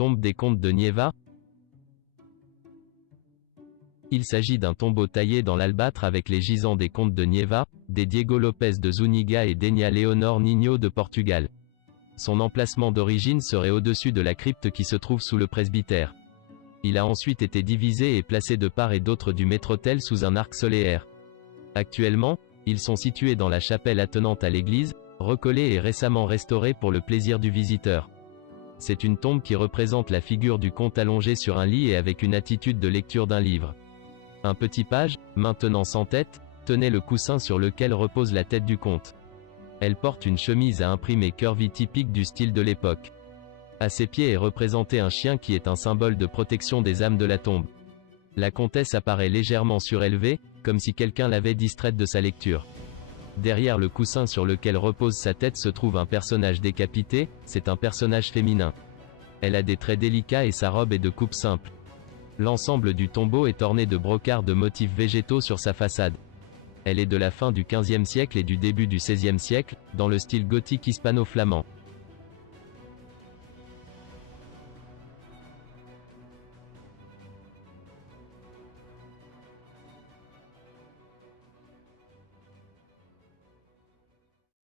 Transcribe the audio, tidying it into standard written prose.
Tombe des comtes de Nieva. Il s'agit d'un tombeau taillé dans l'albâtre avec les gisants des comtes de Nieva, des Diego Lopes de Zuniga et d'Enia Leonor Ninho de Portugal. Son emplacement d'origine serait au-dessus de la crypte qui se trouve sous le presbytère. Il a ensuite été divisé et placé de part et d'autre du maître-autel sous un arc solaire. Actuellement, ils sont situés dans la chapelle attenante à l'église, recollés et récemment restaurés pour le plaisir du visiteur. C'est une tombe qui représente la figure du comte allongé sur un lit et avec une attitude de lecture d'un livre. Un petit page, maintenant sans tête, tenait le coussin sur lequel repose la tête du comte. Elle porte une chemise à imprimer curvy typique du style de l'époque. À ses pieds est représenté un chien qui est un symbole de protection des âmes de la tombe. La comtesse apparaît légèrement surélevée, comme si quelqu'un l'avait distraite de sa lecture. Derrière le coussin sur lequel repose sa tête se trouve un personnage décapité, c'est un personnage féminin. Elle a des traits délicats et sa robe est de coupe simple. L'ensemble du tombeau est orné de brocarts de motifs végétaux sur sa façade. Elle est de la fin du XVe siècle et du début du XVIe siècle, dans le style gothique hispano-flamand.